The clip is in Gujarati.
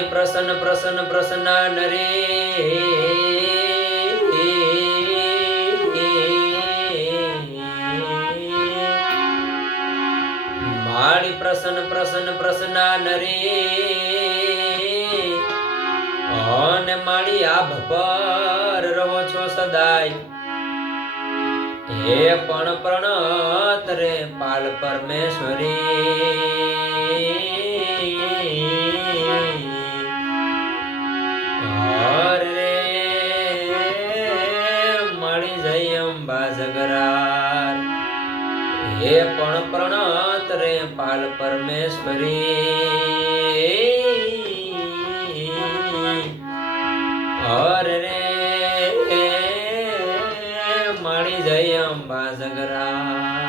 માળી પ્રસન્ન પ્રસન્ન પ્રસન્ન રે માળી પ્રસન્ન પ્રસન્ન પ્રસન્ન રે અને માળી આભ પર રહો છો સદાય હે પણ પ્રણત રે પાલ પરમેશ્વરી હરે મળી જય અંબા જગરાર હે પણ પ્રણત રે પાલ પરમેશ્વરી હરે મળી જય અંબા જગરાર